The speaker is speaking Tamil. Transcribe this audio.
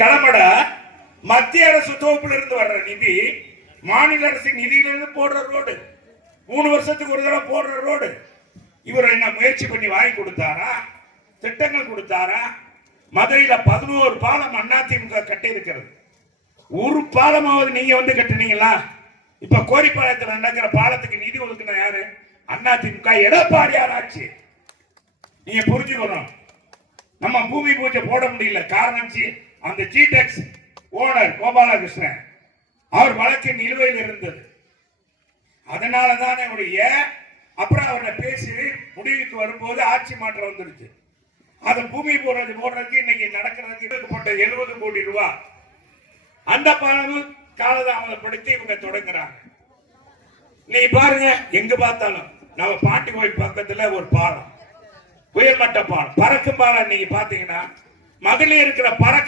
கடமட மத்திய அரசு தொகுப்புல இருந்து வர்ற நிதி மாநில அரசு நிதியிலிருந்து போடுற ரோடு 3 வருஷத்துக்கு ஒரு தடவை போடுற ரோடு. இவர் என்ன முயற்சி பண்ணி வாங்கி கொடுத்தாரா? திட்டங்கள் கொடுத்தாரா? மதுரையில 11 பாலம் அதிமுக கட்டி இருக்கிறது. ஒரு பாலமாவது நீங்க வந்து கட்டுனீங்களா? இப்ப கோரிப்பாளையத்தில் நடக்கிற பாலத்துக்கு நிதி ஒதுக்கின யாரு? அதிமுக எடப்பாடியார் ஆட்சி. நீங்க புரிஞ்சுக்கணும். நம்ம பூமி பூஜை போட முடியல. காரணம் அந்த ஜிடெக்ஸ் ஓனர் கோபாலகிருஷ்ணன் அவர் வழக்கு நிலுவையில் இருந்தது. அதனாலதான் அப்புறம் அவரை பேசி முடிவுக்கு வரும்போது ஆட்சி மாற்றம் வந்துருச்சு. அதை பூமி போடுறதுக்கு இன்னைக்கு நடக்கிறதுக்கு எடுக்கப்பட்ட 70 கோடி ரூபாய் அந்த பணமும் காலதாமதப்படுத்தி இவங்க தொடங்குறாங்க. நீ பாருங்க, எங்க பார்த்தாலும் நம்ம பாண்டி கோயில் பக்கத்துல ஒரு பாலம், உயர்மட்ட பாலம், பறக்கும் பாலம். நீங்க பாத்தீங்கன்னா மதுரையில் இருக்கிற பறக்கும்